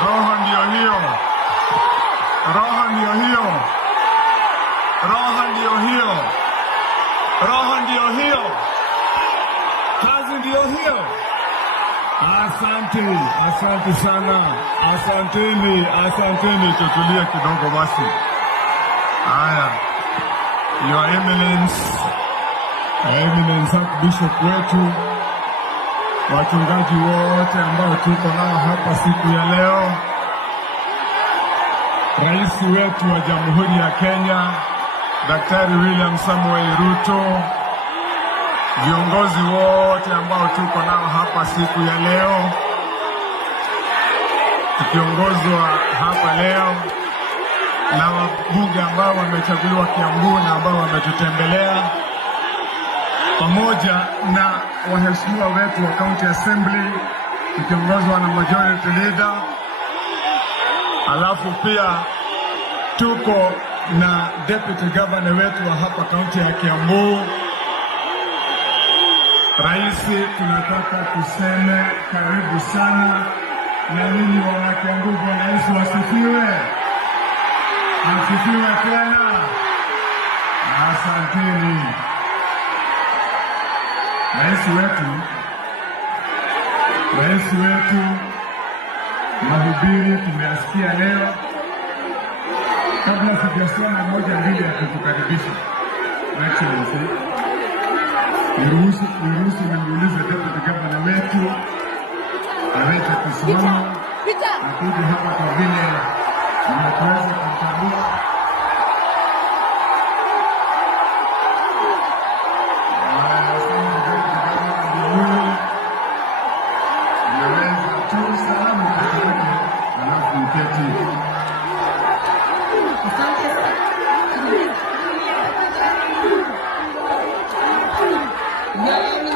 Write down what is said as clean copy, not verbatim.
Roho ndio hiyo. Roho ndio hiyo. Roho ndio hiyo. Roho ndio hiyo. Kazi ndio hiyo. Asante, asante sana. Asanteni, asanteni. Tutulie kidogo basi. Haya. Your Eminence Bishop wetu, wachungaji wote ambao tuko nao hapa siku ya leo, Rais wetu wa Jamhuri ya Kenya, Daktari William Samuel Ruto, viongozi wote ambao tuko nao hapa siku ya leo, tukiongozwa hapa leo na wabunge ambao wamechaguliwa Kiambu na ambao wametutembelea, pamoja na waheshimiwa wetu wa County Assembly tukiongozwa na Majority Leader. Alafu pia tuko na Deputy Governor wetu wa hapa County ya Kiambu. Rais, tunataka tuseme karibu sana na nyinyi wana Kiambu. Bwana Yesu asifiwe. Asifiwe tena. Asanteni. Rais wetu mahubiri tumeyasikia leo. Kabla sijasema moja mbili ya kutukaribisha, Excellency, niruhusu niulize Deputy Governor wetu aweze kusimama akuje hapa kwa vile tunaweza kumtambua. Yeah.